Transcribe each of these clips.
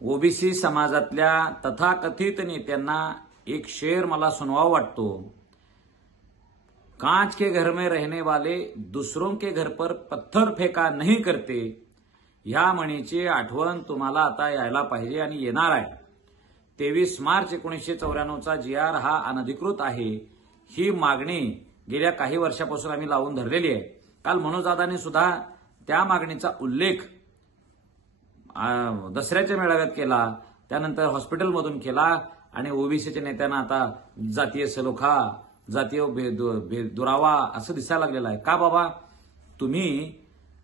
OBC समाजातल्या तथाकथित नेत्यांना एक शेर मला सुनवावा वाटतो। कांच के घर में रहने वाले दूसरों के घर पर पत्थर फेका नहीं करते, ह्या म्हणीची आठवण तुम्हाला आता यायला पाहिजे आणि येणार आहे। 23 मार्च 1994चा GR हा अनधिकृत आहे, ही मागणी गेल्या काही वर्षापासून आम्ही लावून धरलेली आहे। काल मनोजदादांनी सुद्धा त्या मागणीचा उल्लेख दसऱ्याच्या मेळाव्यात केला, त्यानंतर हॉस्पिटलमधून केला आणि ओबीसीच्या नेत्यांना आता जातीय सलोखा, जातीय दुरावा असं दिसायला लागलेलं आहे। का बाबा, तुम्ही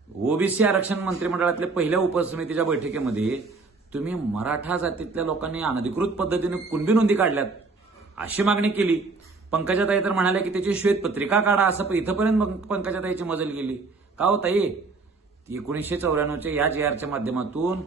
ओबीसी आरक्षण मंत्रिमंडळातल्या पहिल्या उपसमितीच्या बैठकीमध्ये तुम्ही मराठा जातीतल्या लोकांनी अनधिकृत पद्धतीने कुणबी नोंदी काढल्यात अशी मागणी केली। पंकजाताई तर म्हणाल्या की त्याची श्वेतपत्रिका काढा, असं इथंपर्यंत पंकजाताईची मजल गेली। का हो ताई, 1994च्या या GRच्या माध्यमातून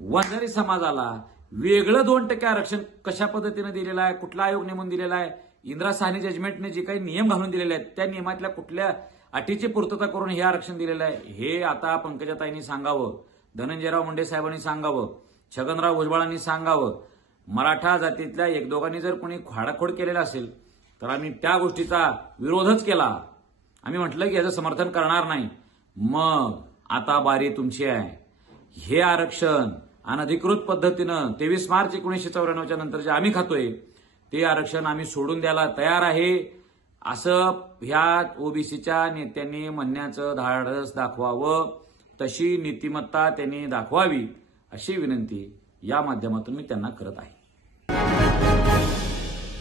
वंजारी समाजाला वेगळं 2% आरक्षण कशा पद्धतीने दिलेलं आहे, कुठला आयोग नेमून दिलेला आहे, इंदिरा साहनी जजमेंटने जे काही नियम घालून दिलेले आहेत त्या नियमातल्या कुठल्या अटीची पूर्तता करून हे आरक्षण दिलेलं आहे, हे आता पंकजाताईंनी सांगावं, धनंजयराव मुंडे साहेबांनी सांगावं, छगनराव भुजबळांनी सांगावं। मराठा जातीतल्या एक दोघांनी जर कोणी खाडाखोड केलेला असेल तर आम्ही त्या गोष्टीचा विरोधच केला, आम्ही म्हटलं की याचं समर्थन करणार नाही। मग आता बारी तुमची आहे। हे आरक्षण अनधिकृत पद्धतीनं 23 मार्च 1994च्या नंतर जे आम्ही खातोय ते आरक्षण आम्ही सोडून द्यायला तयार आहे, असं ह्या ओबीसीच्या नेत्यांनी म्हणण्याचं धाडस दाखवावं, तशी नीतिमत्ता त्यांनी दाखवावी अशी विनंती या माध्यमातून मी त्यांना करत आहे।